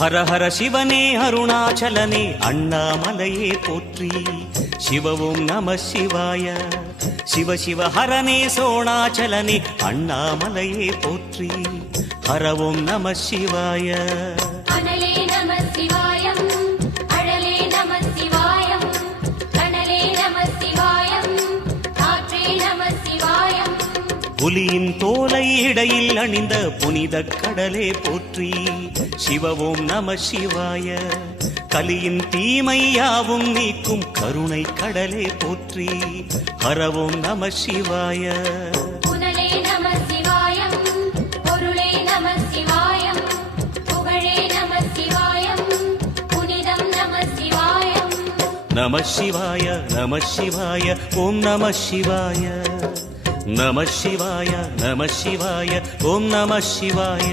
ஹர ஹர சிவனே அருணாச்சலனே அண்ணாமலையே போற்றி. சிவவும் நம சிவாய. சிவ சிவ ஹரனே சோணாச்சலனே அண்ணாமலையே போற்றி. ஹரவும் நம சிவாய. அனலே நம சிவாயம், அழலே நம சிவாயம், கனலே நம சிவாயம், காற்றே நம சிவாயம். புலியின் தோலை இடையில் அணிந்த புனித கடலே போற்றி. சிவவும் நம சிவாய. கலியின் தீமையாவும் நீக்கும் கருணை கடலே போற்றி. ஹரவும் நம சிவாய. புனலே நம சிவாயம், பொருளே நம சிவாயம், புகழே நம சிவாயம், புனிதம் நம சிவாயம். நம சிவாய நம சிவாய ஓம் நம சிவாய. நம சிவாய நம சிவாய ஓம் நம சிவாய.